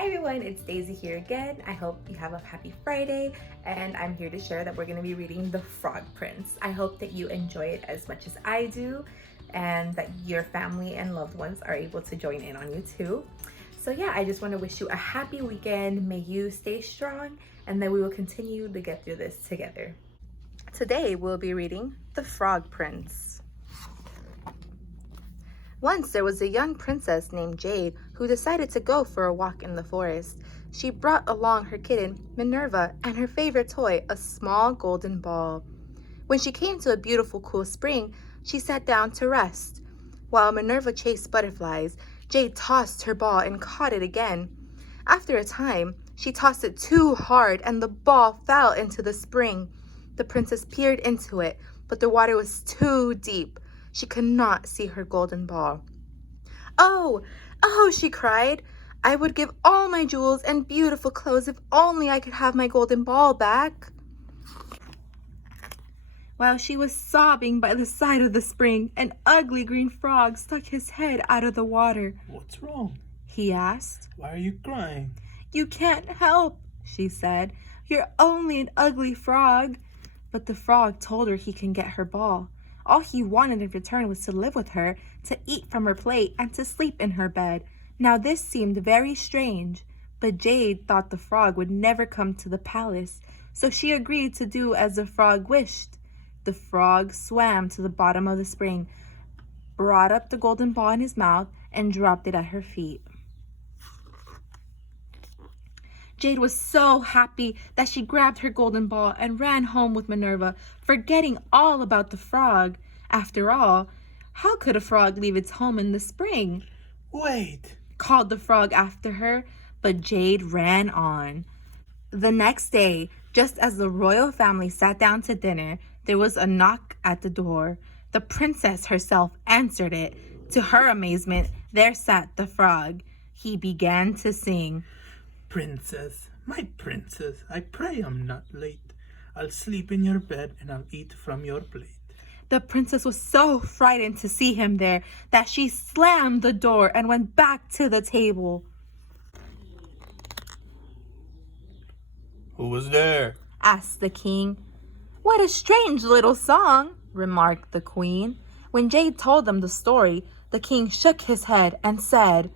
Hi everyone, it's Daisy here again. I hope you have a happy Friday, and I'm here to share that we're going to be reading The Frog Prince. I hope that you enjoy it as much as I do, and that your family and loved ones are able to join in on you too. So yeah, I just want to wish you a happy weekend. May you stay strong, and then we will continue to get through this together. Today we'll be reading The Frog Prince. Once there was a young princess named Jade who decided to go for a walk in the forest. She brought along her kitten, Minerva, and her favorite toy, a small golden ball. When she came to a beautiful cool spring, she sat down to rest. While Minerva chased butterflies, Jade tossed her ball and caught it again. After a time, she tossed it too hard and the ball fell into the spring. The princess peered into it, but the water was too deep. She could not see her golden ball. "Oh, oh," she cried. "I would give all my jewels and beautiful clothes if only I could have my golden ball back." While she was sobbing by the side of the spring, an ugly green frog stuck his head out of the water. "What's wrong?" he asked. "Why are you crying?" "You can't help," she said. "You're only an ugly frog." But the frog told her he can get her ball. All he wanted in return was to live with her, to eat from her plate, and to sleep in her bed. Now this seemed very strange, but Jade thought the frog would never come to the palace, so she agreed to do as the frog wished. The frog swam to the bottom of the spring, brought up the golden ball in his mouth, and dropped it at her feet. Jade was so happy that she grabbed her golden ball and ran home with Minerva, forgetting all about the frog. After all, how could a frog leave its home in the spring? "Wait!" called the frog after her, but Jade ran on. The next day, just as the royal family sat down to dinner, there was a knock at the door. The princess herself answered it. To her amazement, there sat the frog. He began to sing. "Princess, my princess, I pray I'm not late. I'll sleep in your bed and I'll eat from your plate." The princess was so frightened to see him there that she slammed the door and went back to the table. "Who was there?" asked the king. "What a strange little song," remarked the queen. When Jade told them the story, the king shook his head and said,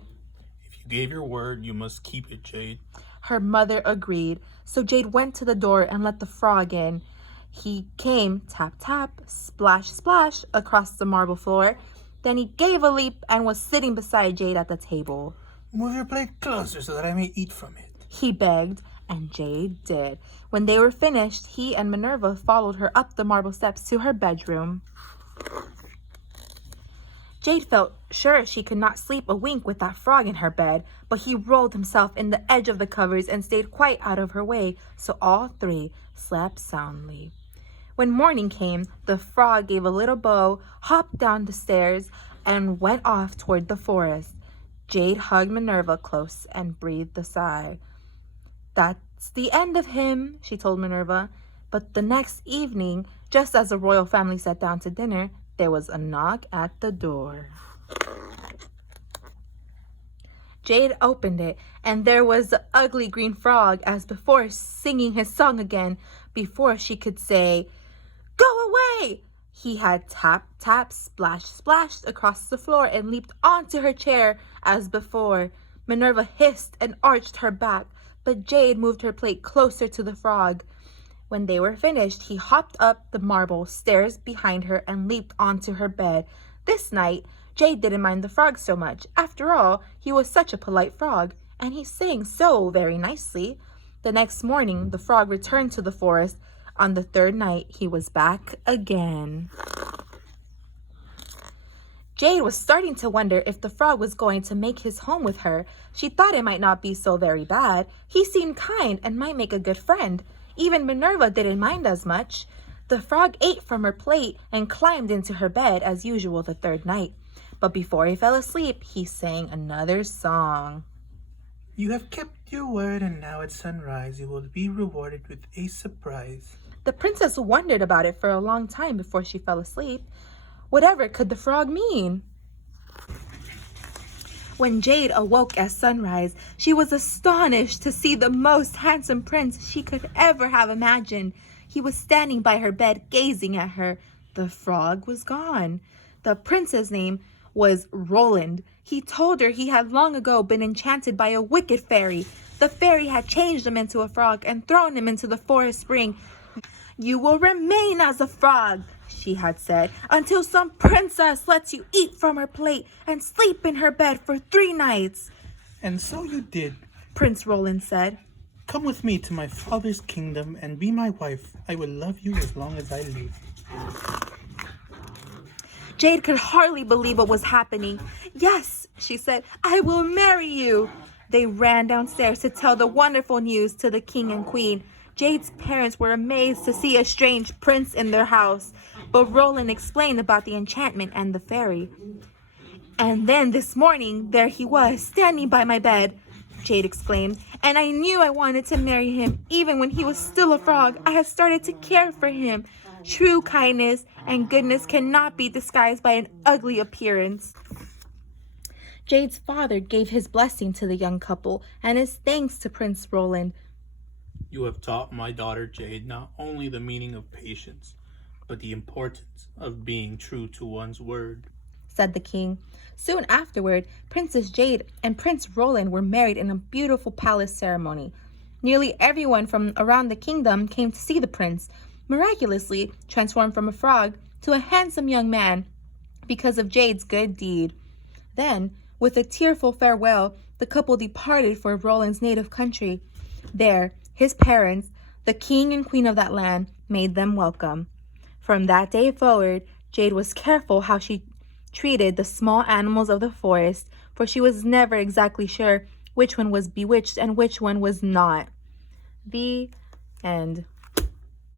"If you gave your word, you must keep it, Jade." Her mother agreed, so Jade went to the door and let the frog in. He came tap tap, splash splash across the marble floor. Then he gave a leap and was sitting beside Jade at the table. "Move your plate closer so that I may eat from it," he begged, and Jade did. When they were finished, he and Minerva followed her up the marble steps to her bedroom. Jade felt sure she could not sleep a wink with that frog in her bed, but he rolled himself in the edge of the covers and stayed quite out of her way, so all three slept soundly. When morning came, the frog gave a little bow, hopped down the stairs, and went off toward the forest. Jade hugged Minerva close and breathed a sigh. "That's the end of him," she told Minerva. But the next evening, just as the royal family sat down to dinner, there was a knock at the door. Jade opened it, and there was the ugly green frog as before, singing his song again. Before she could say, "Go away!" he had tap, tap, splash, splashed across the floor and leaped onto her chair as before. Minerva hissed and arched her back, but Jade moved her plate closer to the frog. When they were finished, he hopped up the marble stairs behind her and leaped onto her bed. This night, Jade didn't mind the frog so much. After all, he was such a polite frog, and he sang so very nicely. The next morning, the frog returned to the forest. On the third night, he was back again. Jade was starting to wonder if the frog was going to make his home with her. She thought it might not be so very bad. He seemed kind and might make a good friend. Even Minerva didn't mind as much. The frog ate from her plate and climbed into her bed as usual the third night. But before he fell asleep, he sang another song. "You have kept your word, and now at sunrise you will be rewarded with a surprise." The princess wondered about it for a long time before she fell asleep. Whatever could the frog mean? When Jade awoke at sunrise, she was astonished to see the most handsome prince she could ever have imagined. He was standing by her bed, gazing at her. The frog was gone. The prince's name was Roland. He told her he had long ago been enchanted by a wicked fairy. The fairy had changed him into a frog and thrown him into the forest spring. "You will remain as a frog," she had said, "until some princess lets you eat from her plate and sleep in her bed for 3 nights. And so you did. Prince Roland said. Come with me to my father's kingdom and be my wife. I will love you as long as I live. Jade could hardly believe what was happening. "Yes," she said, "I will marry you." They ran downstairs to tell the wonderful news to the king and queen. Jade's parents were amazed to see a strange prince in their house, but Roland explained about the enchantment and the fairy. "And then this morning, there he was, standing by my bed," Jade exclaimed, "and I knew I wanted to marry him. Even when he was still a frog, I had started to care for him. True kindness and goodness cannot be disguised by an ugly appearance." Jade's father gave his blessing to the young couple and his thanks to Prince Roland. You have taught my daughter Jade not only the meaning of patience, but the importance of being true to one's word, said the king. Soon afterward, Princess Jade and Prince Roland were married in a beautiful palace ceremony. Nearly everyone from around the kingdom came to see the prince, miraculously transformed from a frog to a handsome young man because of Jade's good deed. Then, with a tearful farewell, the couple departed for Roland's native country. There, his parents, the king and queen of that land, made them welcome. From that day forward, Jade was careful how she treated the small animals of the forest, for she was never exactly sure which one was bewitched and which one was not. The end.